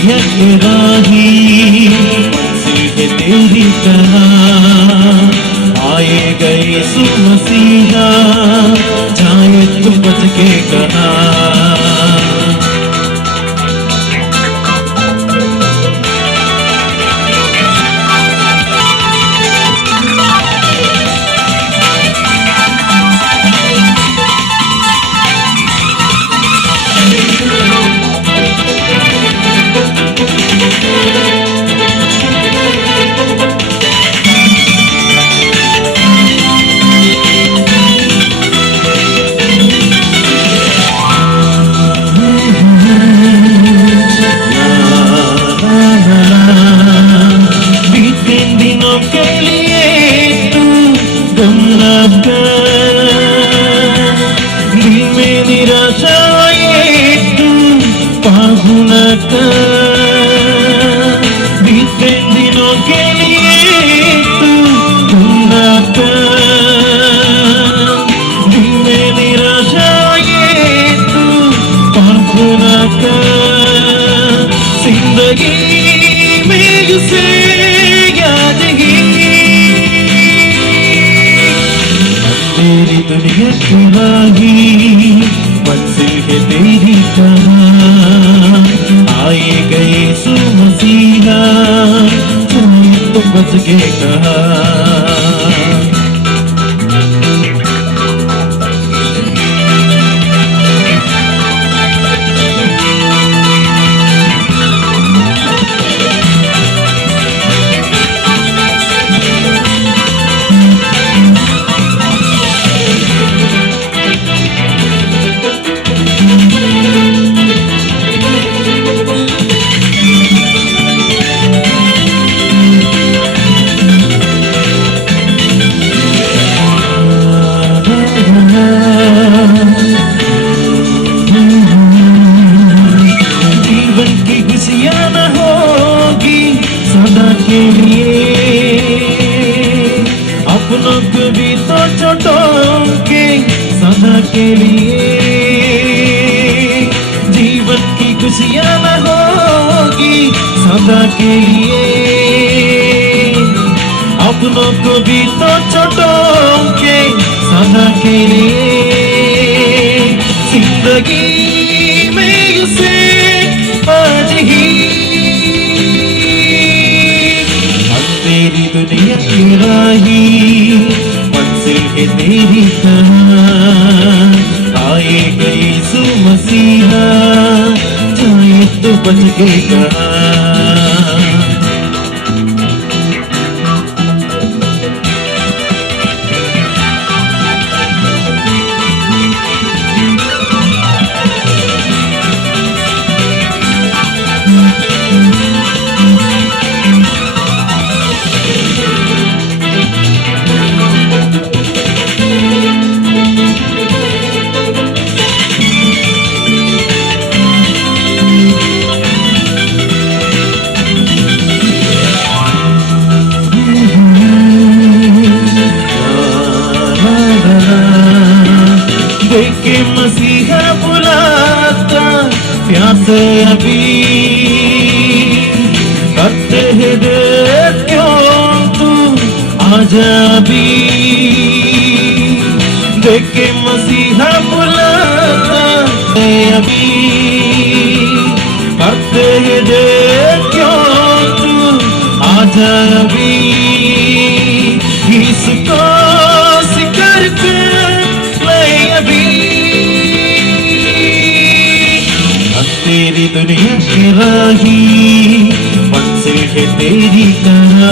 दुनिया के राही मंजिल है तेरी तरह आए गए यीशु मसीहा जाए तू बच के कहाँ। बीते दिनों के लिए तू गुमराह दिल में निराशा ये तू पागुना कर जिंदगी में से यादगी तेरी दुनिया की राही मंजिल है तेरी कहाँ आए गए यीशु मसीहा जाए तो बच के कहाँ। के लिए अपनों को भी तो छोटों के सदा के लिए जीवन की खुशियां न होगी सदा के लिए अपनों को भी तो छोटों के सदा के लिए जिंदगी में उसे आज ही तेरी दुनिया की राही मंजिल है तेरी कहाँ आए गए यीशु मसीहा जाए तो बच के कहाँ। देखे मसीहा बुलाता प्यास अभी करते हैं देर क्यों तू आजा अभी। देखे मसीहा बुलाता अभी करते हैं देर क्यों तू आजा अभी। इसको सिकर तेरी दुनिया की राही मंजिल है तेरी कहाँ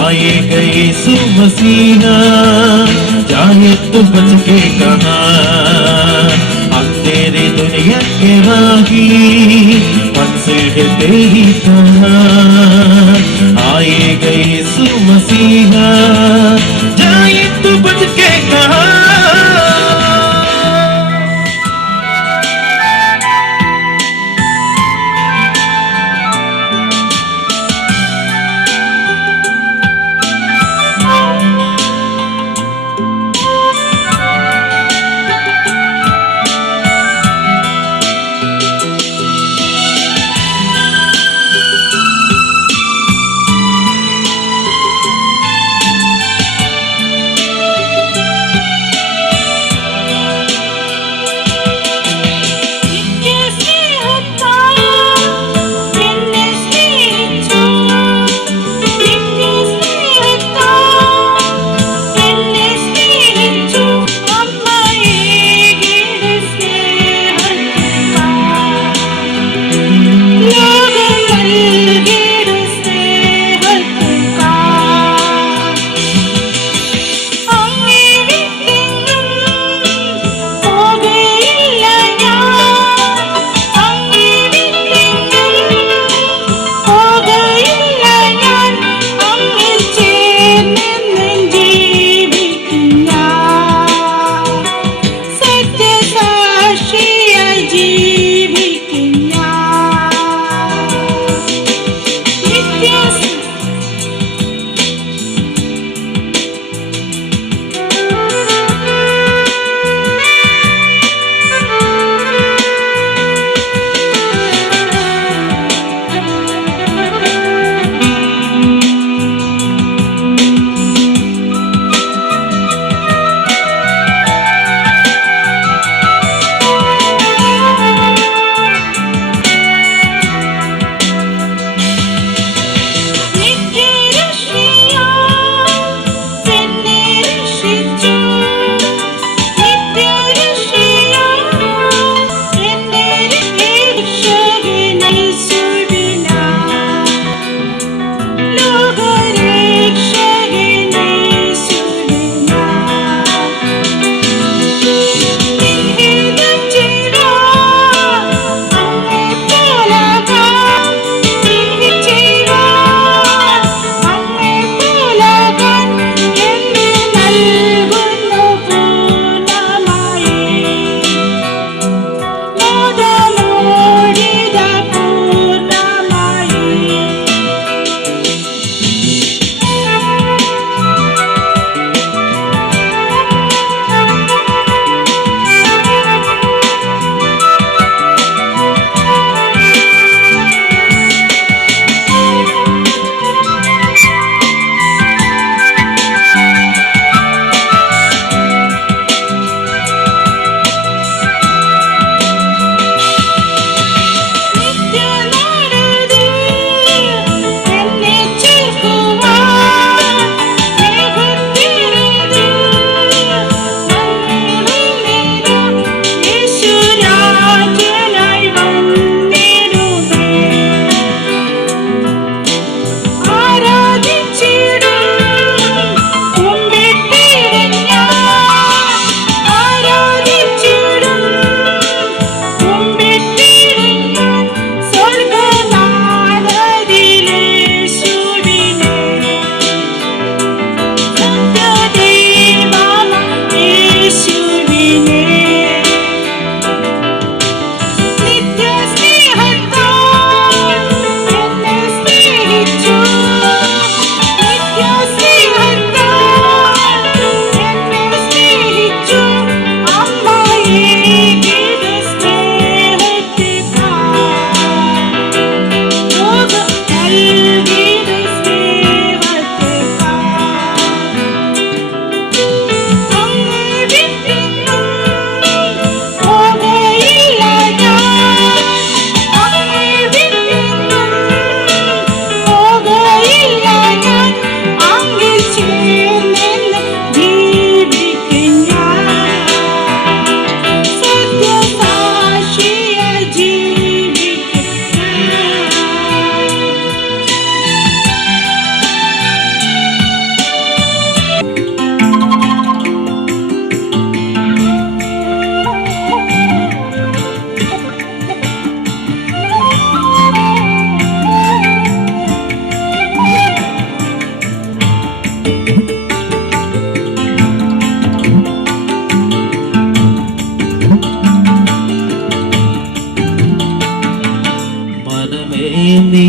आए गए यीशु मसीहा जाए तो बच के कहाँ। तेरी दुनिया की राही मंजिल है तेरी कहाँ आए गए यीशु मसीहा जाए तो बच के कहाँ।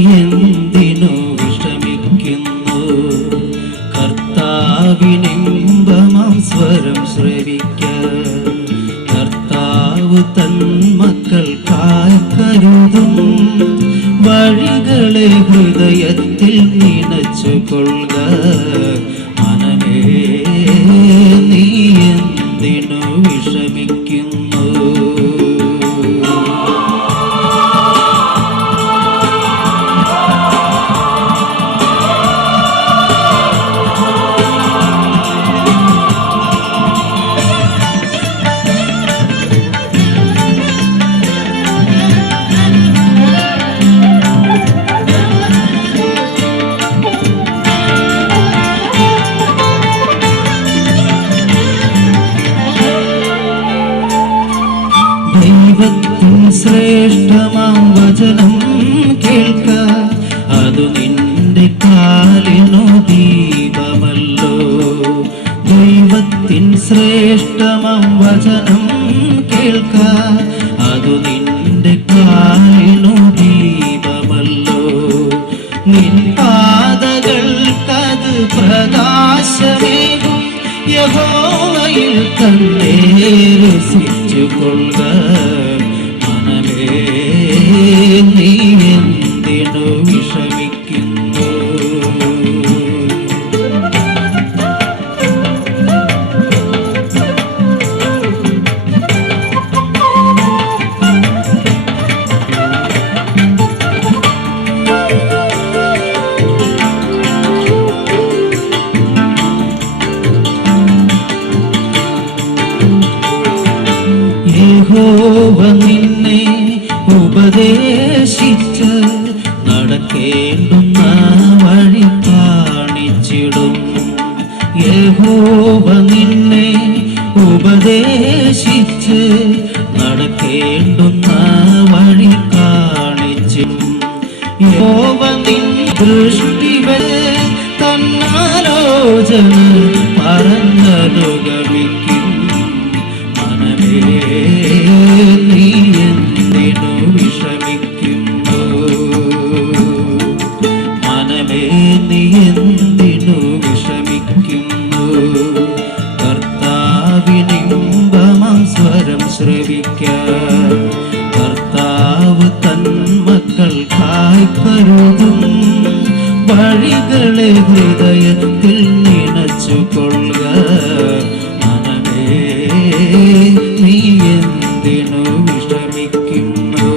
എന്തിനു വിഷമിക്കുന്നു? കർത്താവിനിമ്പമാം സ്വരം ശ്രവിക്ക. കർത്താവ് തൻ മക്കൾക്കായി കരുതും വഴികളെ ഹൃദയത്തിൽ നിനച്ചുകൊള്ളുക. മനമേ നീ എന്തിനു വിഷമിക്കുന്നു? ദൈവത്തിൻ ശ്രേഷ്ഠമാം വചനം കേൾക്ക. അതു നിന്റെ കാലിനു ദീപമല്ലോ. ദൈവത്തിൻ ശ്രേഷ്ഠമാം വചനം കേൾക്ക. അതു നിന്റെ കാലിനു ദീപമല്ലോ. നിൻ പാതകൾക്കത് പ്രകാശമേകും. യഹോവയിൽ തന്നെ രസിച്ചുകൊള്ളുക. മനമേ നീ എന്തിനു വിഷമിക്കുന്നു? യഹോവ നിന്നെ ഉപദേശിച്ച് നടക്കേണ്ടുന്ന വഴി കാണിച്ചിടും. യഹോവ നിന്നെ ഉപദേശിച്ച് നടക്കേണ്ടുന്ന വഴി കാണിച്ചിടും. യഹോവ നിൻ ദൃഷ്ടിവേ തന്നാലോചന പറഞ്ഞനുഗമിക്കും. നീ എന്തിനു വിഷമിക്കുന്നു? മനമേ നീ എന്തിനു വിഷമിക്കുന്നു? കർത്താവിനിമ്പമാം സ്വരം ശ്രവിക്ക. കർത്താവ് തൻ മക്കൾക്കായി കരുതും വഴികളെ ഹൃദയത്തിൽ നിനച്ചുകൊള്ളുക. നീ എന്തിനു വിഷമിക്കുന്നു?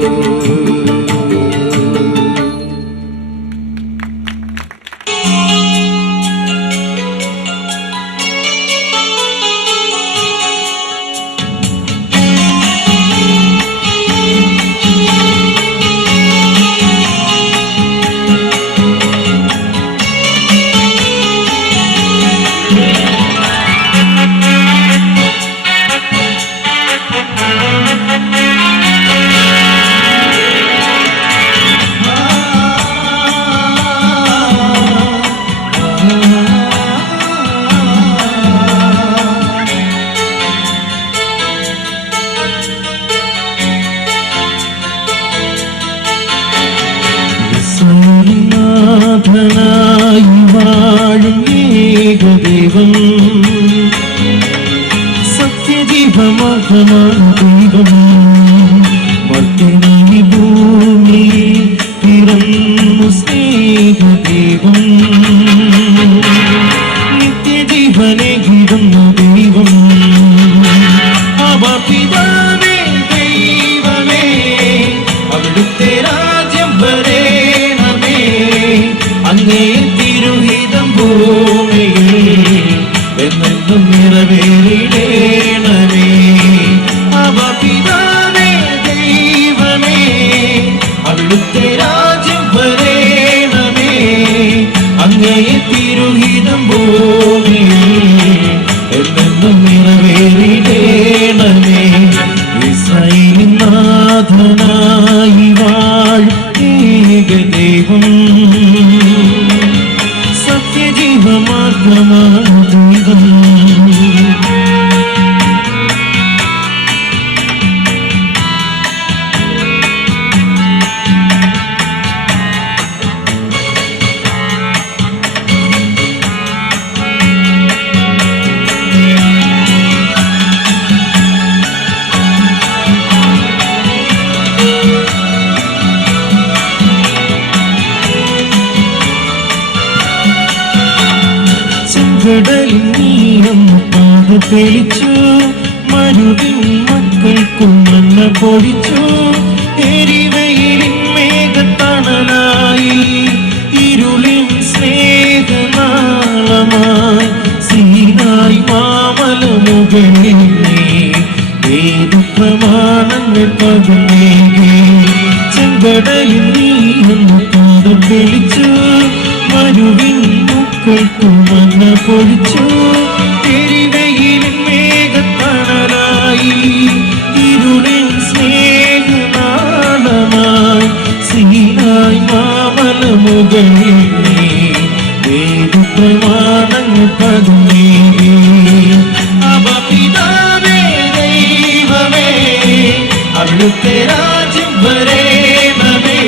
നാഥനായി വാഴും ഏകദൈവം, സത്യദീപമാർഗമാണ് ദൈവം. മർത്യനായി ഭൂമിയിൽ പിറന്നു സ്നേഹദൈവം, നിത്യജീവനേകിടുന്ന ദൈവം. പിതാവേ ദൈവമേ, അവിടുത്തെ രാജ്യം വരേണമേ. അങ്ങേ തിരുഹിതം ഭൂമിയിൽ എന്നെന്നും നിറവേറിടേണമേ. പിതാവേ ദൈവമേ, അവിടുത്തെ രാജ്യം വരേണമേ. അങ്ങേ തിരുഹിതം ഭൂമിയിൽ എന്നെന്നും നിറവേറിടേണമേ. ഇസ്രായേലിൻ നാഥനായി വാഴും ഏകദൈവം, സത്യജീവമാർഗമാണ് ദൈവം. ചെങ്കടലിൽ നീയന്ന് പാത തെളിച്ചു, മരുവിൻ മക്കൾക്കും മന്ന പൊടിച്ചു. എരിവെയിലിൻ മേഘത്തണലായി, ഇരുളിൻ സ്നേഹനാളമായി, സീനായി മാമല മുകളിൽ നീ ഏതു പ്രമാണങ്ങൾ പകർന്നേകി. ചെങ്കടലിൽ നീയന്ന് പാത തെളിച്ചു, മരുവിൻ മക്കൾക്കും മന്ന പൊടിച്ചു. എരിവെയിലിൻ മേഘത്തണലായി, ഇരുളിൻ സ്നേഹനാളമായി, സീനായി മാമല മുകളിൽ നീ ഏതു പ്രമാണങ്ങൾ പകർന്നേകി. പിതാവേ ദൈവമേ, അവിടുത്തെ രാജ്യം വരേണമേ,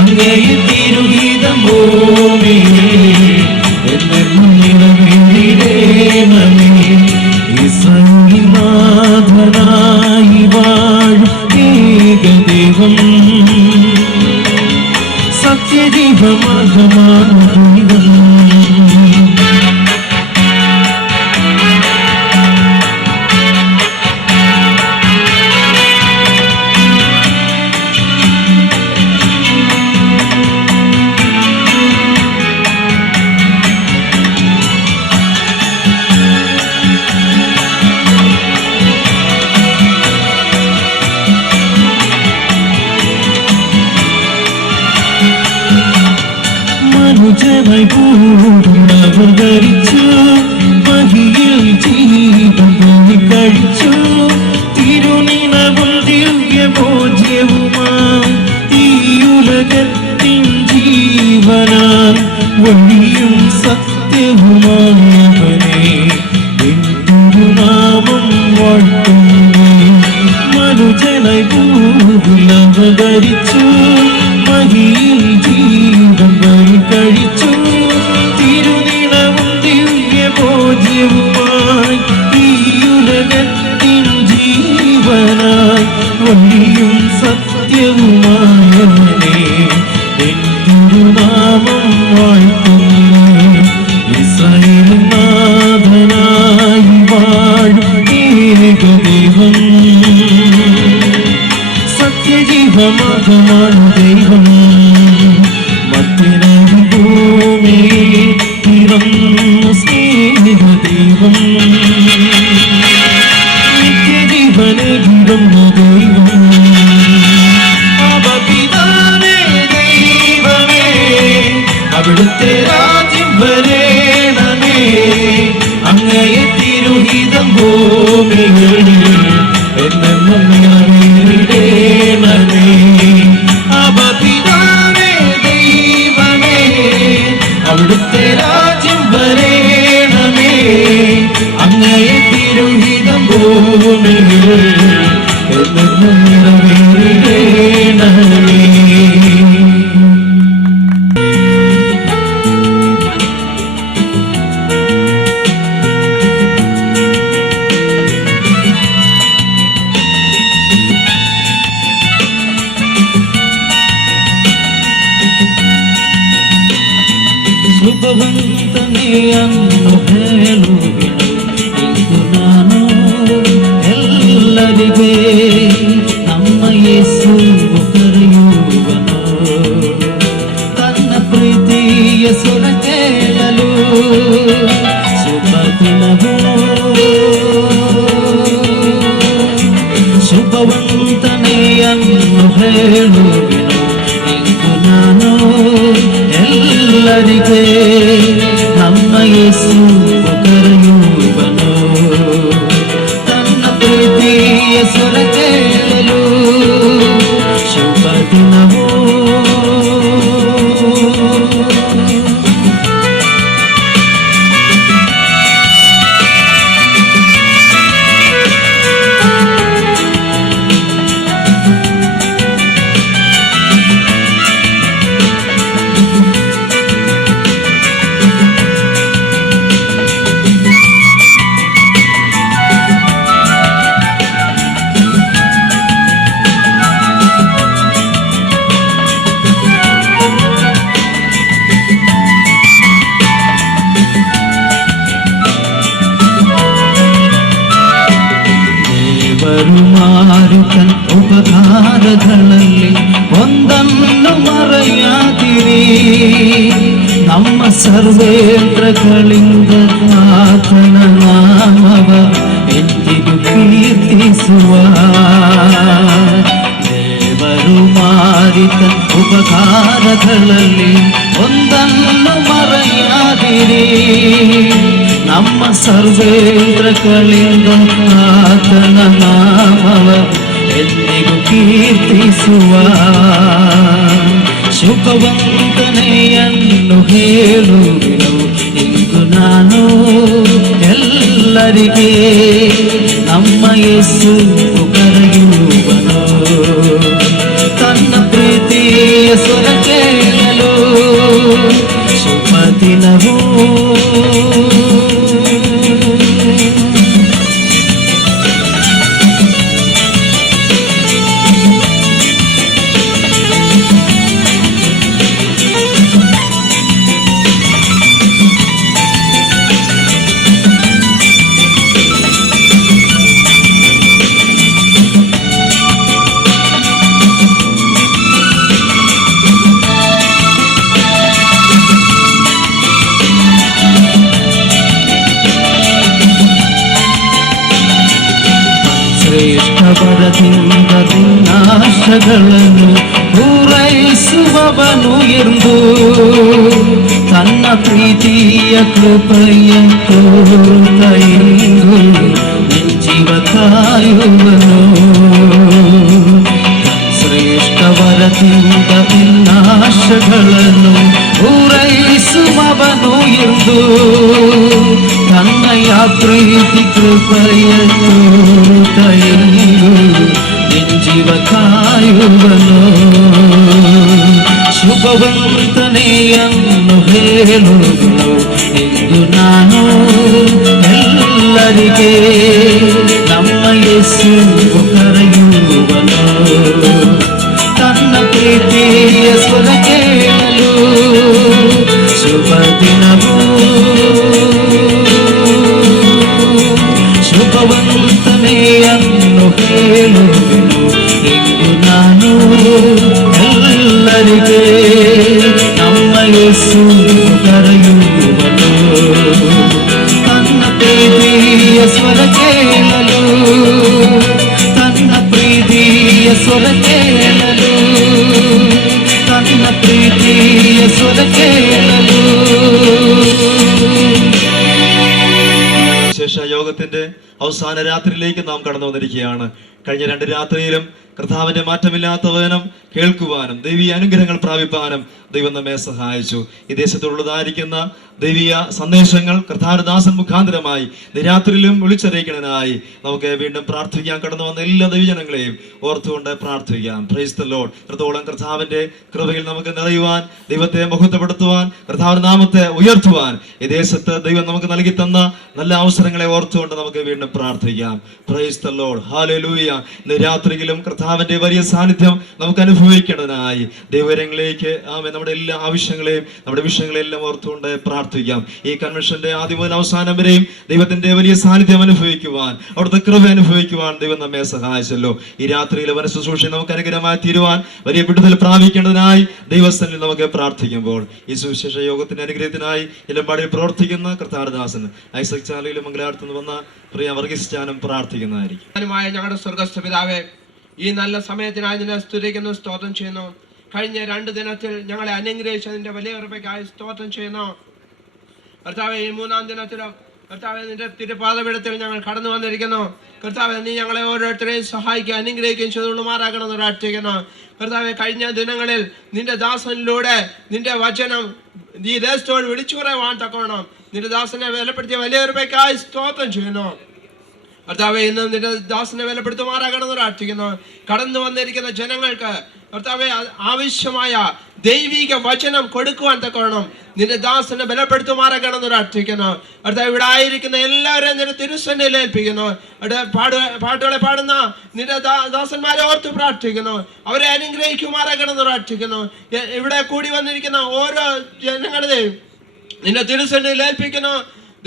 അങ്ങയെ തിരുഹിതം ഭൂമിയിൽ എന്നെന്നും നിറവേറേണമേ. ഇസ്രായേലിൻ നാഥനായി വാഴും ഏകദൈവം, സത്യദൈവമാകമാണ് ദൈവം. മനുജനായി പൂർണ്ണവർ ധരിച്ചു, മഹിയിൽ ജീവൻ കഴിച്ചു. തിരുനിണവും ദിവ്യഭോജ്യവുമായി ഈ ഉലകത്തിൻ ജീവനാൽ വഴിയും സത്യവുമായവനെ തിരുനാമം വാഴ്ത്തുന്നു. മനുജനായി പൂർണ്ണവർ ധരിച്ചു, മഹിയിൽ ജീവൻ കഴിച്ചു. തിരുനിണവും ദിവ്യഭോജ്യവുമായി ഈ ഉലകത്തിൻ ജീവനായി വഴിയും സത്യവുമായവനെ തിരുനാമം വാഴ്ത്തുന്നു. ഇസ്രായേലിൻ നാഥനായി വാഴും ഏകദൈവം, സത്യജീവമാകമാണ് ദൈവം. മധ്യനായി ഭൂമിയിൽ പിറന്നു സ്നേഹദൈവം, നിത്യജീവനേകിടുന്നു ദൈവം. പിതാവേ ദൈവമേ, അവിടുത്തെ രാജ്യം വരേണമേ, അങ്ങയെ തിരുഹിതം ഭൂമിയിൽ എന്നെന്നും നിറവേറേണമേ. പിതാവേ ദൈവമേ, അവിടുത്തെ രാജ്യം വരേണമേ, അങ്ങയെ തിരുഹിതം ഭൂമിയിൽ എന്നെന്നും നിറവേറേണമേ. ಶುಭವಂತನೆಯನ್ನು ಹೇಳುವೆನು ಇಂದು ನಾನು ಎಲ್ಲರಿಗೆ, ನಮ್ಮ ಯೇಸು ಕರೆಯುವನು ತನ್ನ ಪ್ರೀತಿಯ ಸ್ವರ ಕೇಳಲು. ಶುಭ ದಿನವೂ ಶುಭವಂತನೆಯನ್ನು ಹೇಳುವೆನು ಇಂದು ನಾನು ಎಲ್ಲರಿಗೆ, ನಮ್ಮ ಯೇಸು ಕರೆಯುವನು ತನ್ನ ಪ್ರೀತಿಯ ಸ್ವರ ಕೇಳಲು. ಶುಭ ದಿನವೂ ನಮ್ಮ ಸರ್ವೇಂದ್ರಗಳಿಂದ ಆತನ ನಾಮವ ಎಂದಿಗೂ ಕೀರ್ತಿಸುವ. ದೇವರು ಮಾಡಿದ ಉಪಕಾರಗಳಲ್ಲಿ ಒಂದನ್ನು ಮರೆಯಾದಿರಿ. ನಮ್ಮ ಸರ್ವೇಂದ್ರಗಳಿಂದ ಆತನ ನಾಮವ ಎಂದಿಗೂ ಕೀರ್ತಿಸುವ. ಶುಭವಂದನೆಯನ್ನು ಹೇಳುವೆನು ಇಂದು ನಾನು ಎಲ್ಲರಿಗೆ. ನಮ್ಮ ಯೇಸು ಕರೆಯುವನು ತನ್ನ ಪ್ರೀತಿಯ ಸ್ವರ ಕೇಳಲು. ಶುಭ ದಿನವೂ ಶ್ರೇಷ್ಠವರದಿಂದ ವಿನಾಶಗಳನ್ನು ಪೂರೈಸುವವನು ಎಂದು ತನ್ನ ಪ್ರೀತಿಯ ಕೃಪೆಯ ತೋರುತ್ತ ಇಂದು ಜೀವ ಕಾಯುವನು. ಶ್ರೇಷ್ಠವರದಿಂದ ವಿನಾಶಗಳನ್ನು ಪೂರೈಸುವವನು ಎಂದು ತನ್ನಯ ಪ್ರೀತಿ ಕೃಪೆಯ ತೋರುತ್ತ ಇಂದು ಜೀವ ಕಾಯುವನು. ಶುಭವಂತನೆಯನ್ನು ಹೇಳುವನು ಇಂದು ನಾನು ಎಲ್ಲರಿಗೆ. ನಮ್ಮ ಯೇಸು ಕರೆಯುವನು ತನ್ನ ಪ್ರೀತಿಯ ಸ್ವರ ಕೇಳಲು. ಶುಭ ದಿನವೂ ಶುಭವಂತನೆಯನ್ನು ಹೇಳುವೆನು ಇಂದು ನಾನು ಎಲ್ಲರಿಗೆ. ನಮ್ಮ ಯೇಸು ಕರೆಯುವನು ತನ್ನ ಪ್ರೀತಿಯ ಸ್ವರ ಕೇಳಲು. ತನ್ನ ಪ್ರೀತಿಯ ಸ್ವರ ಕೇಳಲು. ತನ್ನ ಪ್ರೀತಿಯ ಸ್ವರ ಕೇಳಲು. വിശേഷ യോഗത്തിന്റെ അവസാന രാത്രിയിലേക്ക് നാം കടന്നു വന്നിരിക്കുകയാണ്. കഴിഞ്ഞ 2 രാത്രിയിലും കർത്താവിന്റെ മാറ്റമില്ലാത്ത വചനം കേൾക്കുവാനും ദൈവീയ അനുഗ്രഹങ്ങൾ പ്രാപിപ്പാനും ദൈവം നമ്മെ സഹായിച്ചു. ഈ ദേശത്തുള്ളതായിരിക്കുന്ന ദൈവീയ സന്ദേശങ്ങൾ കർത്താരദാസൻ മുഖാന്തരമായി രാത്രിയിലും വിളിച്ചറിയിക്കുന്നതിനായി നമുക്ക് വീണ്ടും പ്രാർത്ഥിക്കാൻ. കടന്നു വന്ന എല്ലാ ദൈവജനങ്ങളെയും ഓർത്തുകൊണ്ട് പ്രാർത്ഥിക്കാം. Praise the Lord. എത്രത്തോളം കർത്താവിന്റെ കൃപയിൽ നമുക്ക് നിറയുവാൻ, ദൈവത്തെ മഹത്വപ്പെടുത്തുവാൻ, കർത്താവിന്റെ നാമത്തെ ഉയർത്തുവാൻ ഈ ദേശത്ത് ദൈവം നമുക്ക് നൽകി തന്ന നല്ല അവസരങ്ങളെ ഓർത്തുകൊണ്ട് നമുക്ക് വീണ്ടും പ്രാർത്ഥിക്കാം. Praise the Lord. ഹല്ലേലൂയ. ഇന്ന് രാത്രിയിലും കർത്താവിന്റെ വലിയ സാന്നിധ്യം നമുക്ക് അനുഭവിക്കേണ്ടതിനായി ദൈവരങ്ങളിലേക്ക് നമ്മുടെ എല്ലാ ആവശ്യങ്ങളെയും നമ്മുടെ വിഷയങ്ങളെല്ലാം ഓർത്തുകൊണ്ട് പ്രാർത്ഥിക്കാം. ഈ കൺവെൻഷന്റെ ആദ്യം മുതൽ അവസാനം വരെയും ദൈവത്തിന്റെ വലിയ സാന്നിധ്യം അനുഭവിക്കുവാൻ, അവിടുത്തെ കൃപ അനുഭവിക്കുവാൻ ദൈവം നമ്മെ സഹായിച്ചല്ലോ. ഈ രാത്രിയിലെ മനഃശുശ്രൂഷ നമുക്ക് അനുഗ്രഹമായി തീരുവാൻ, വലിയ വിടുതൽ പ്രാപിക്കേണ്ടതിനായി ദൈവസ്ഥനിൽ നമുക്ക് പ്രാർത്ഥിക്കുമ്പോൾ ഈ സുവിശേഷ യോഗത്തിന്റെ അനുഗ്രഹത്തിനായി ഇലമ്പാടിയിൽ പ്രവർത്തിക്കുന്ന കർത്താരദാസൻ ഐസക് ചാലയിലും മംഗലാപുരത്ത് നിന്ന് വന്ന പ്രിയ വർഗീസ്റ്റാനും പ്രാർത്ഥിക്കുന്നതായിരിക്കും. ഞങ്ങളുടെ സ്വർഗസ്ഥ പിതാവേ, ഈ നല്ല സമയത്തിനായി നിന്നെ സ്തുതിക്കുന്നു, സ്തോത്രം ചെയ്യുന്നു. കഴിഞ്ഞ 2 ദിനത്തിൽ ഞങ്ങളെ അനുഗ്രഹിച്ചതിന്റെ വലിയ കൃപയ്ക്കായി സ്തോത്രം ചെയ്യുന്നു. കർത്താവേ, ഈ 3-ാം ദിനത്തിലും കർത്താവേ നിന്റെ തിരുപാദപീഠത്തിൽ ഞങ്ങൾ കടന്നു വന്നിരിക്കുന്നു. കർത്താവേ, നീ ഞങ്ങളെ ഓരോരുത്തരെയും സഹായിക്കുക, അനുഗ്രഹിക്കുകയും ചെയ്തുകൊള്ളുമാറാകണമെന്ന് പ്രാർത്ഥിക്കുന്നു. കർത്താവേ, കഴിഞ്ഞ ദിനങ്ങളിൽ നിന്റെ ദാസനിലൂടെ നിന്റെ വചനം ഈ ദേശത്തോട് വിളിച്ചു പറയുവാൻ തക്കവണ്ണം നിന്റെ ദാസനെ വിലപ്പെടുത്തിയ വലിയ കൃപയ്ക്കായി സ്തോത്രം ചെയ്യുന്നു. കർത്താവേ, ഇന്ന് നിന്റെ ദാസനെ വിലപ്പെടുത്തുമാറാകണമെന്ന് പ്രാർത്ഥിക്കുന്നു. കടന്നു വന്നിരിക്കുന്ന ജനങ്ങൾക്ക് കർത്താവേ ആവശ്യമായ ദൈവിക വചനം കൊടുക്കുവാൻ തക്കവണ്ണം നിന്റെ ദാസനെ ബലപ്പെടുത്തുമാറാകണമെന്ന് പ്രാർത്ഥിക്കുന്നു. കർത്താവ്, ഇവിടെ ആയിരിക്കുന്ന എല്ലാവരെയും നിന്റെ തിരുസന്നിധിയിൽ ഏൽപ്പിക്കുന്നു. പാട്ടുകളെ പാടുന്ന നിന്റെ ദാസന്മാരെ ഓർത്ത് പ്രാർത്ഥിക്കുന്നു. അവരെ അനുഗ്രഹിക്കുമാറാകണമെന്ന് പ്രാർത്ഥിക്കുന്നു. ഇവിടെ കൂടി വന്നിരിക്കുന്ന ഓരോ ജനങ്ങളുടെയും നിന്റെ തിരുസന്നിധിയിൽ ഏൽപ്പിക്കുന്നു.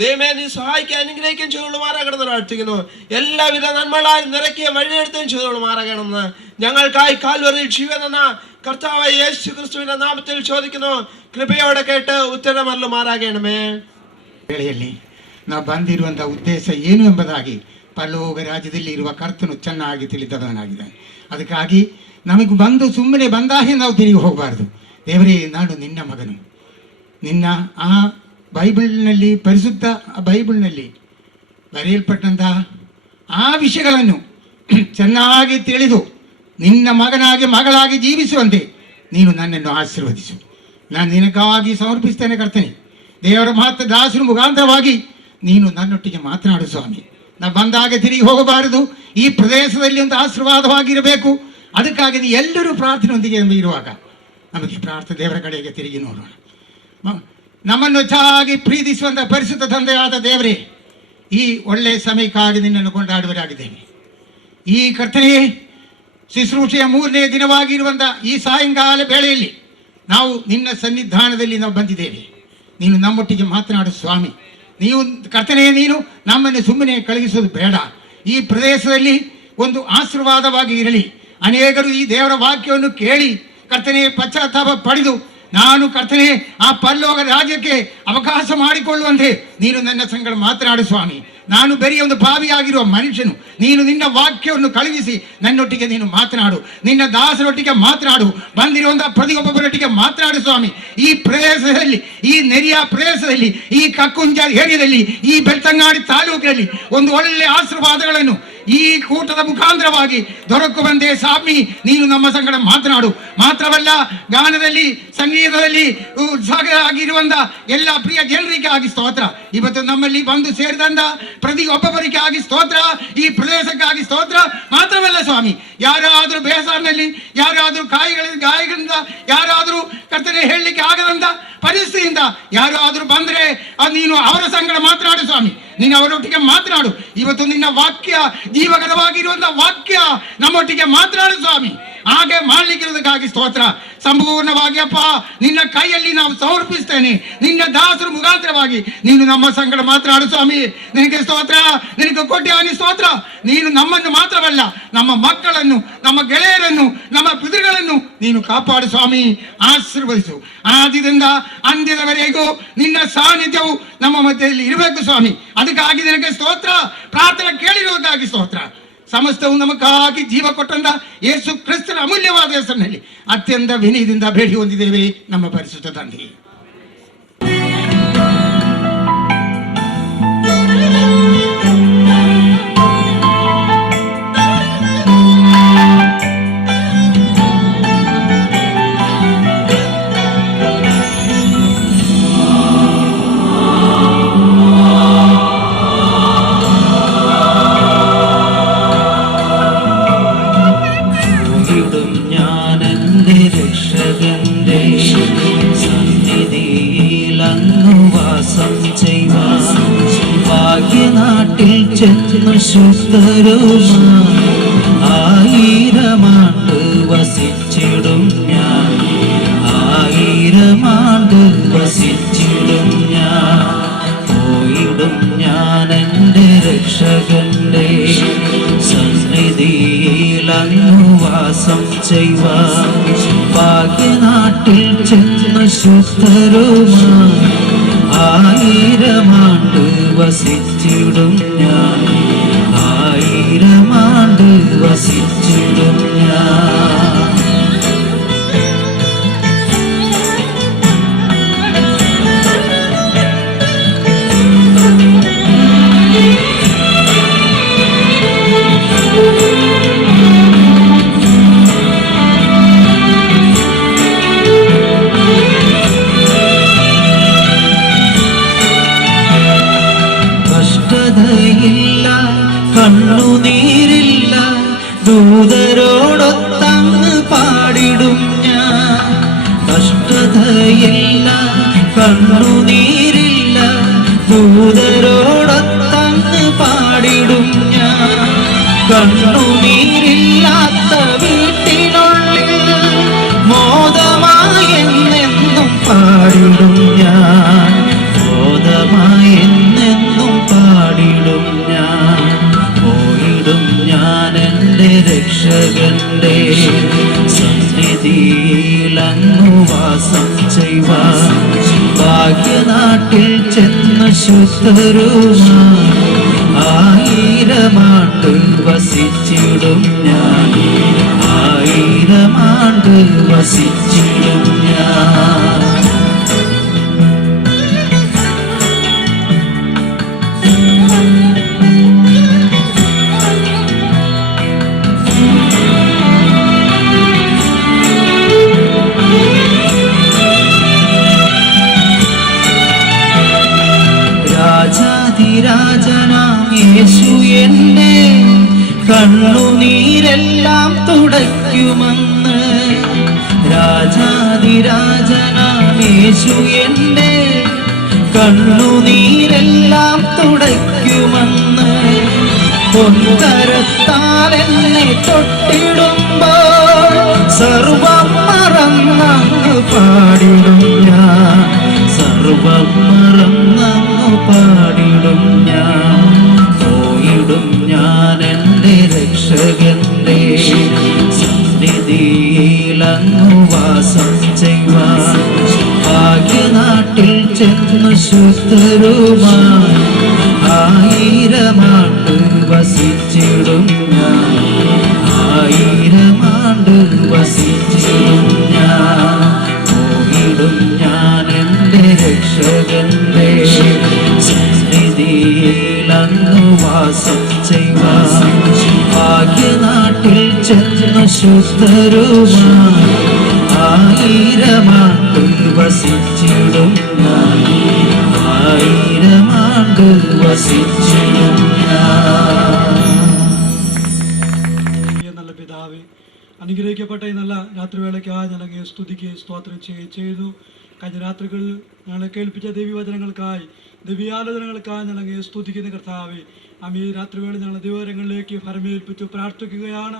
ദൈവമേ, നീ സഹായിക്കുക, അനുഗ്രഹിക്കുകയും ചെയ്തുകൊള്ളുമാറാകണമെന്ന് പ്രാർത്ഥിക്കുന്നു. എല്ലാവിധ നന്മകളാൽ നിറയ്ക്കുകയും വഴിയെടുത്തുകയും ചെയ്തുകൊള്ളുമാറാകണമെന്ന് ഞങ്ങൾക്കായി കാൽവറിയിൽ ജീവൻ തന്ന കർത്താവായ യേശു ക്രിസ്തുവിന്റെ നാമത്തിൽ ചോദിക്കുന്നു, കೃಪೆಯೋടെ ಕೇಟ್ಟು ಉತ್ತರಮರಲುಮಾರಾಗಣಮೇ. ವೇಳೆಯಲ್ಲಿ ನಾವು ಬಂದಿರುವಂಥ ಉದ್ದೇಶ ಏನು ಎಂಬುದಾಗಿ ಪರಲೋಕ ರಾಜ್ಯದಲ್ಲಿ ಇರುವ ಕರ್ತನು ಚೆನ್ನಾಗಿ ತಿಳಿದವನಾಗಿದ್ದಾನೆ. ಅದಕ್ಕಾಗಿ ನಮಗೆ ಬಂದು ಸುಮ್ಮನೆ ಬಂದಾಗೆ ನಾವು ತಿರುಗಿ ಹೋಗಬಾರ್ದು. ದೇವರೇ, ನಾನು ನಿನ್ನ ಮಗನು, ನಿನ್ನ ಆ ಬೈಬಲ್ನಲ್ಲಿ, ಪರಿಶುದ್ಧ ಬೈಬಲ್ನಲ್ಲಿ ಬರೆಯಲ್ಪಟ್ಟಂತಹ ಆ ವಿಷಯಗಳನ್ನು ಚೆನ್ನಾಗಿ ತಿಳಿದು ನಿನ್ನ ಮಗನಾಗಿ ಮಗಳಾಗಿ ಜೀವಿಸುವಂತೆ ನೀನು ನನ್ನನ್ನು ಆಶೀರ್ವದಿಸು. ನಾನು ನಿನಗಾಗಿ ಸಮರ್ಪಿಸ್ತೇನೆ ಕರ್ತನೆ. ದೇವರ ಮಹತ್ವ ದಾಸರ ಮುಖಾಂತರವಾಗಿ ನೀನು ನನ್ನೊಟ್ಟಿಗೆ ಮಾತನಾಡು ಸ್ವಾಮಿ. ನಾವು ಬಂದಾಗ ತಿರುಗಿ ಹೋಗಬಾರದು. ಈ ಪ್ರದೇಶದಲ್ಲಿ ಒಂದು ಆಶೀರ್ವಾದವಾಗಿರಬೇಕು. ಅದಕ್ಕಾಗಿ ಎಲ್ಲರೂ ಪ್ರಾರ್ಥನೆಯೊಂದಿಗೆ ಇರುವಾಗ ನಮಗೆ ಪ್ರಾರ್ಥನೆ ದೇವರ ಕಡೆಗೆ ತಿರುಗಿ ನೋಡೋಣ. ನಮ್ಮನ್ನು ಹೆಚ್ಚಾಗಿ ಪ್ರೀತಿಸುವಂಥ ಪರಿಶುದ್ಧ ತಂದೆಯಾದ ದೇವರೇ, ಈ ಒಳ್ಳೆಯ ಸಮಯಕ್ಕಾಗಿ ನಿನ್ನನ್ನು ಕೊಂಡಾಡುವರಾಗಿದ್ದೇನೆ. ಈ ಕರ್ತನೆಯೇ, ಶುಶ್ರೂಷೆಯ 3ನೇ ದಿನವಾಗಿರುವಂಥ ಈ ಸಾಯಂಕಾಲ ವೇಳೆಯಲ್ಲಿ ನಾವು ನಿನ್ನ ಸನ್ನಿಧಾನದಲ್ಲಿ ನಾವು ಬಂದಿದ್ದೇವೆ. ನೀನು ನಮ್ಮೊಟ್ಟಿಗೆ ಮಾತನಾಡು ಸ್ವಾಮಿ. ನೀವು ಕರ್ತನೆಯೇ, ನೀನು ನಮ್ಮನ್ನು ಸುಮ್ಮನೆ ಕಳುಹಿಸೋದು ಬೇಡ. ಈ ಪ್ರದೇಶದಲ್ಲಿ ಒಂದು ಆಶೀರ್ವಾದವಾಗಿ ಇರಲಿ. ಅನೇಕರು ಈ ದೇವರ ವಾಕ್ಯವನ್ನು ಕೇಳಿ ಕರ್ತನೆ ಪಶ್ಚಾತ್ತಾಪ ಪಡೆದು ನಾನು ಕರ್ತನೆ ಆ ಪರಲೋಕ ರಾಜ್ಯಕ್ಕೆ ಅವಕಾಶ ಮಾಡಿಕೊಳ್ಳುವಂತೆ ನೀನು ನನ್ನ ಸಂಗಡ ಮಾತನಾಡು ಸ್ವಾಮಿ. ನಾನು ಬರೀ ಒಂದು ಪಾವಿಯಾಗಿರುವ ಮನುಷ್ಯನು. ನೀನು ನಿನ್ನ ವಾಕ್ಯವನ್ನು ಕಳುಹಿಸಿ ನನ್ನೊಟ್ಟಿಗೆ ನೀನು ಮಾತನಾಡು. ನಿನ್ನ ದಾಸರೊಟ್ಟಿಗೆ ಮಾತನಾಡು. ಬಂದಿರುವಂತಹ ಪ್ರತಿಯೊಬ್ಬೊಬ್ಬರೊಟ್ಟಿಗೆ ಮಾತನಾಡು ಸ್ವಾಮಿ. ಈ ಪ್ರದೇಶದಲ್ಲಿ, ಈ ನೆರಿಯ ಪ್ರದೇಶದಲ್ಲಿ, ಈ ಕಕ್ಕುಂಜ ಏರಿಯಾದಲ್ಲಿ, ಈ ಬೆಳ್ತಂಗಾಡಿ ತಾಲೂಕಿನಲ್ಲಿ ಒಂದು ಒಳ್ಳೆಯ ಆಶೀರ್ವಾದಗಳನ್ನು ಈ ಕೂಟದ ಮುಖಾಂತರವಾಗಿ ದೊರಕುವಂತೆ ಸ್ವಾಮಿ ನೀನು ನಮ್ಮ ಸಂಗಡ ಮಾತನಾಡು. ಮಾತ್ರವಲ್ಲ, ಗಾನದಲ್ಲಿ, ಸಂಗೀತದಲ್ಲಿ ಆಗಿರುವಂತ ಎಲ್ಲ ಪ್ರಿಯ ಜನರಿಗೆ ಆಗಿ ಸ್ತೋತ್ರ. ಇವತ್ತು ನಮ್ಮಲ್ಲಿ ಬಂದು ಸೇರಿದಂತ ಪ್ರತಿಯೊಬ್ಬೊಬ್ಬರಿಗೆ ಆಗಿ ಸ್ತೋತ್ರ. ಈ ಪ್ರದೇಶಕ್ಕಾಗಿ ಸ್ತೋತ್ರ. ಮಾತ್ರವಲ್ಲ ಸ್ವಾಮಿ, ಯಾರಾದರೂ ಬೇಸಾರಿನಲ್ಲಿ, ಯಾರಾದರೂ ಗಾಯಗಳಿಂದ, ಯಾರಾದರೂ ಕರ್ತನೆ ಹೇಳಲಿಕ್ಕೆ ಆಗದಂತ ಪರಿಸ್ಥಿತಿಯಿಂದ ಯಾರಾದರೂ ಬಂದರೆ ನೀನು ಅವರ ಸಂಗಡ ಮಾತನಾಡು ಸ್ವಾಮಿ. ನೀನು ಅವರೊಟ್ಟಿಗೆ ಮಾತನಾಡು. ಇವತ್ತು ನಿನ್ನ ವಾಕ್ಯ ಜೀವಕರವಾಗಿರುವಂತಹ ವಾಕ್ಯ ನಮ್ಮೊಟ್ಟಿಗೆ ಮಾತನಾಡು ಸ್ವಾಮಿ. ಹಾಗೆ ಮಾಡ್ಲಿಕ್ಕಿರೋದಕ್ಕಾಗಿ ಸ್ತೋತ್ರ. ಸಂಪೂರ್ಣವಾಗಿ ಅಪ್ಪ ನಿನ್ನ ಕೈಯಲ್ಲಿ ನಾವು ಸಮರ್ಪಿಸ್ತೇನೆ. ನಿನ್ನ ದಾಸರ ಮುಖಾಂತರವಾಗಿ ನೀನು ನಮ್ಮ ಸಂಗಡ ಮಾತನಾಡು ಸ್ವಾಮಿ. ನಿನಗೆ ಸ್ತೋತ್ರ, ನಿನಗೆ ಕೋಟ್ಯಾನಿ ಸ್ತೋತ್ರ. ನೀನು ನಮ್ಮನ್ನು ಮಾತ್ರವಲ್ಲ, ನಮ್ಮ ಮಕ್ಕಳನ್ನು, ನಮ್ಮ ಗೆಳೆಯರನ್ನು, ನಮ್ಮ ಪಿತೃಗಳನ್ನು ನೀನು ಕಾಪಾಡು ಸ್ವಾಮಿ. ಆಶೀರ್ವದಿಸು. ಆದಿಯಿಂದ ಅಂತ್ಯದವರೆಗೂ ನಿನ್ನ ಸಾನ್ನಿಧ್ಯವು ನಮ್ಮ ಮಧ್ಯದಲ್ಲಿ ಇರಬೇಕು ಸ್ವಾಮಿ. ಅದಕ್ಕಾಗಿ ನಿನಗೆ ಸ್ತೋತ್ರ. ಪ್ರಾರ್ಥನೆ ಕೇಳಿರುವುದಕ್ಕಾಗಿ ಸ್ತೋತ್ರ. ಸಮಸ್ತವು ನಮಗಾಗಿ ಜೀವ ಕೊಟ್ಟಂತ ಯೇಸು ಕ್ರಿಸ್ತನ ಅಮೂಲ್ಯವಾದ ಹೆಸರಿನಲ್ಲಿ ಅತ್ಯಂತ ವಿನಯದಿಂದ ಬೇಡಿ ಹೊಂದಿದ್ದೇವೆ ನಮ್ಮ ಪರಿಶುದ್ಧ ತಂದೆ. ഭാഗ്യനാട്ടിൽ ചെന്നു ശുദ്ധരുമായി 1000 ആണ്ട് വസിച്ചിടും ഞാൻ. 1000 ആണ്ട് വസിച്ചിടും ഞാൻ. പോയിടും ഞാൻ എൻ്റെ രക്ഷകന്റെ സന്നിധിയിൽ അങ്ങ് വാസം ചെയ്യുവാൻ. ഭാഗ്യനാട്ടിൽ ചെന്നു ശുദ്ധരുമായി 1000 ആണ്ട് വസിച്ചിടും ഞാൻ. 1000 ആണ്ട് വസിച്ചിടും ഞാൻ. കണ്ണുനീരില്ല, ദൂതരോടൊത്തങ്ങ് പാടിടും ഞാൻ. കഷ്ടതയില്ല, കണ്ണുനീരില്ല, ദൂതരോടൊത്തങ്ങ് പാടിടും ഞാൻ. കണ്ണുനീരില്ലാത്ത വീട്ടിനുള്ളിൽ മോദമായെന്നെന്നും പാടിടും ഞാൻ. മോദമായെന്നെന്നും പാടിടും ഞാൻ. പോയിടും ഞാൻ എൻ്റെ രക്ഷകന്റെ സന്നിധി നാട്ടിൽ ചെന്ന് ശുദ്ധരുമായി 1000 ആണ്ട് വസിച്ചിടും ഞാൻ 1000 ആണ്ട് വസിച്ചിടും ഞാൻ. രാജാധിരാജനാം യേശു എന്റെ കണ്ണുനീരെല്ലാം തുടയ്ക്കുമെന്ന്. രാജാധിരാജനാം യേശു എന്റെ കണ്ണുനീരെല്ലാം തുടയ്ക്കുമെന്ന്. പൊൻകരത്താൽ എന്നെ തൊട്ടിടുമ്പോൾ സർവം മറന്നങ്ങ് പാടിടും ഞാൻ. സർവം മറന്നങ്ങ് പാടിടും ഞാൻ. പോയിടും ഞാൻ എൻ്റെ രക്ഷകന്റെ സന്നിധിയിലങ്ങു വാസം ചെയ്യുവാൻ. ഭാഗ്യനാട്ടിൽ ചെന്ന് ശുദ്ധരുമായി 1000 ആണ്ട് വസിച്ചിടും ഞാൻ. 1000 ആണ്ട് വസിച്ചിടും ഞാൻ. പോയിടും ഞാൻ എൻ്റെ രക്ഷകന്റെ സന്നിധിയിലങ്ങു വാസം ചെയ്യുവാൻ. ഭാഗ്യനാട്ടിൽ ചെന്ന് ശുദ്ധരുമായി 1000 ആണ്ട് വസിച്ചിടും ഞാൻ. 1000 ആണ്ട് വസിച്ചിടും ഞാൻ. നല്ല പിതാവേ, അനുഗ്രഹിക്കപ്പെട്ട ഈ നല്ല രാത്രിവേളയ്ക്കായി ഞങ്ങളെ സ്തുതിക്കുകയും സ്തോത്രം ചെയ്തു. കഴിഞ്ഞ രാത്രികളിൽ ഞങ്ങളെ കേൾപ്പിച്ച ദൈവവചനങ്ങൾക്കായി ദിവ്യാലോചനകൾക്കായി ഞങ്ങളെ സ്തുതിക്കുന്ന കർത്താവേ, ആമേ ഈ രാത്രിവേള ഞങ്ങൾ ദൈവകരങ്ങളിലേക്ക് ഫലമേൽപ്പിച്ചു പ്രാർത്ഥിക്കുകയാണ്.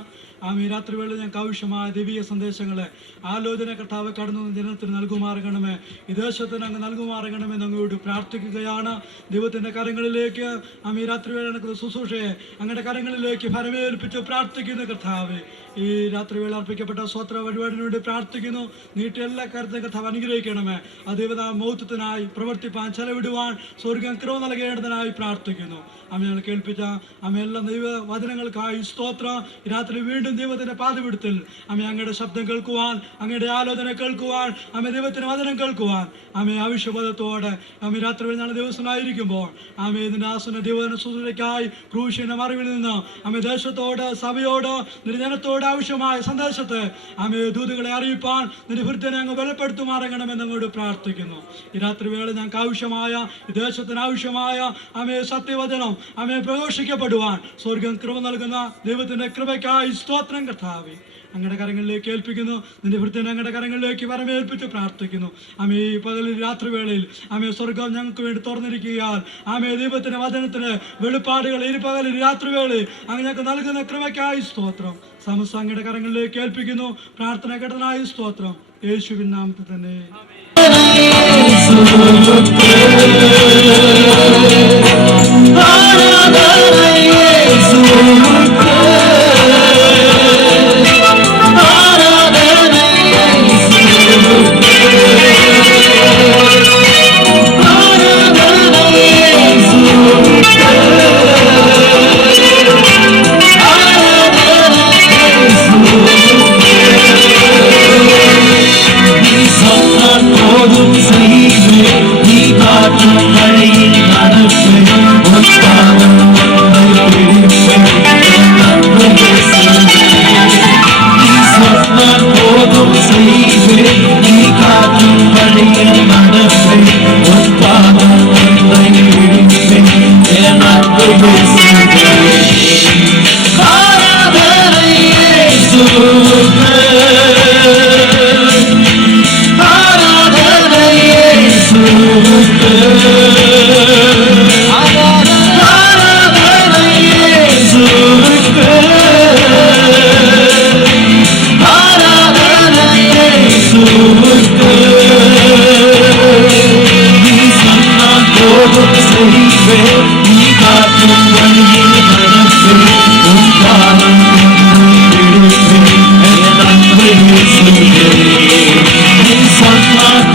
ആമേ ഈ രാത്രിവേള ഞങ്ങൾക്ക് ആവശ്യമായ ദൈവീയ സന്ദേശങ്ങളെ ആലോചന കർത്താവ് കടന്നു ജനത്തിന് നൽകുമാറങ്ങണമേ. ഈ ദേശത്തിന് അങ്ങ് നൽകുമാറങ്ങണമേ ഞങ്ങളോട് പ്രാർത്ഥിക്കുകയാണ്. ദൈവത്തിൻ്റെ കരങ്ങളിലേക്ക് ആമേ ഈ രാത്രിവേള നടക്കുന്ന ശുശ്രൂഷയെ അങ്ങയുടെ കരങ്ങളിലേക്ക് ഫലമേൽപ്പിച്ചു പ്രാർത്ഥിക്കുന്ന കർത്താവേ, ഈ രാത്രിവേള അർപ്പിക്കപ്പെട്ട സ്വത്ര വഴിപാടിന് വേണ്ടി പ്രാർത്ഥിക്കുന്നു. നീട്ടി എല്ലാ കാര്യത്തെ കർത്താവ് അനുഗ്രഹിക്കണമേ. ആ ദൈവതാ മൗത്വത്തിനായി പ്രവർത്തിപ്പാൻ ചെലവിടുവാൻ സ്വർഗം കൃപ നൽകേണ്ടതിനായി പ്രാർത്ഥിക്കുന്നു. അമ്മ ഞങ്ങൾ കേൾപ്പിച്ച അമ്മ എല്ലാ ദൈവ വചനങ്ങൾക്കായി സ്തോത്രം. രാത്രി വീണ്ടും ദൈവത്തിന്റെ പാതപിടുത്തിൽ അമ്മ അങ്ങയുടെ ശബ്ദം കേൾക്കുവാൻ, അങ്ങയുടെ ആലോചന കേൾക്കുവാൻ, അമ്മ ദൈവത്തിന്റെ വചനം കേൾക്കുവാൻ അമ്മ ആവശ്യബോധത്തോടെ അമ്മ രാത്രി ഞങ്ങൾ ദിവസമായിരിക്കുമ്പോൾ അമ്മ ഇതിന്റെ ആസന ദൈവത്തിന് ശുശ്രൂഷയ്ക്കായി ക്രൂശിന്റെ മറിവിൽ നിന്ന് അമ്മ ദേശത്തോട് സഭയോട് നിർജനത്തോട് ആവശ്യമായ സന്ദേശത്തെ അമ്മയെ ദൂതുകളെ അറിയിപ്പാൻ നിന്റെ വൃത്തിനെ അങ്ങ് ബലപ്പെടുത്തുമാറങ്ങണമെന്ന് അങ്ങോട്ട് പ്രാർത്ഥിക്കുന്നു. ഈ രാത്രി വേള ഞങ്ങൾക്ക് ആവശ്യമായ ഈ ദേശത്തിന് ആവശ്യമായ അമ്മയെ സത്യവചനം അമ്മയെ പ്രഘോഷിക്കപ്പെടുവാൻ സ്വർഗം കൃപ നൽകുന്ന ദൈവത്തിന്റെ കൃപയ്ക്കായി സ്തോത്രം കർത്താവേ. അങ്ങയുടെ കരങ്ങളിലേക്ക് ഏൽപ്പിക്കുന്നു. നിന്റെ വൃത്തിനെ അങ്ങയുടെ കരങ്ങളിലേക്ക് വരമേൽപ്പിച്ച് പ്രാർത്ഥിക്കുന്നു. ആമേ ഈ പകലിൽ രാത്രിവേളയിൽ ആമേ സ്വർഗം ഞങ്ങൾക്ക് വേണ്ടി തുറന്നിരിക്കുകയാൽ ആമേ ദൈവത്തിന്റെ വചനത്തിന് വെളിപ്പാടുകൾ ഈ പകലിൽ രാത്രിവേളയിൽ അങ്ങ് ഞങ്ങൾക്ക് നൽകുന്ന കൃപയ്ക്കായി സ്തോത്രം. സമസ്ത അങ്ങയുടെ കരങ്ങളിലേക്ക് ഏൽപ്പിക്കുന്നു. പ്രാർത്ഥന കേട്ടതിനായി സ്തോത്രം. യേശുവിൻ നാമത്തിൽ തന്നെ.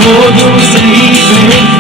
Todos se